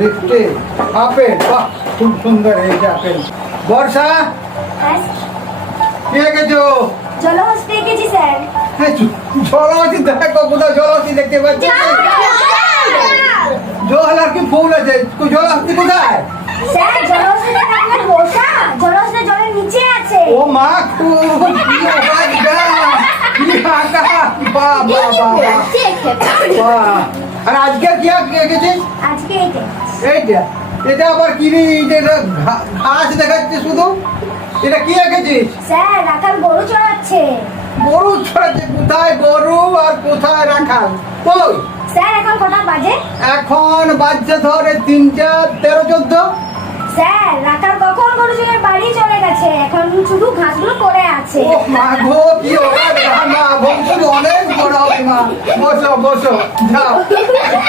দেখতে আপেল, বাহ খুব সুন্দর হয়েছে আপেল। বর্ষা কে গেছো? জলহস্তি এঁকেছি স্যার। জলহস্তি দেখো, কোথাও জলহস্তি দেখতে পাচ্ছি? জল আর কি ফুল আছে, জলহস্তি কোথায়? স্যার জলহস্তিটা আপনার বসা, জলহস্তি জলের নিচে আছে। ও মা, কি আঁকা, কি আঁকা, বাহ বাহ বাহ বাহ। আর আজকে কি এঁকেছিস? আজকে এইটা এইটা, এটা আবার কি রে? এটা ঘাস দেখাচ্ছে শুধু, এটা কি এঁকেছিস? স্যার রাখাল গরু চড়াচ্ছে। গরু ছড়াচ্ছে? কোথায় গরু আর কোথায় রাখাল? কই? স্যার এখন কটা বাজে? এখন বাজছে ধরে 3টা 13 14। স্যার রাখাল কখন গরু চড়ে বাড়ি চলে গেছে, এখন শুধু ঘাসগুলো পড়ে আছে। ও মা গো, কি ওরা মা, বংশ অনেক বড় হবে মা। বসো বসো, যাও।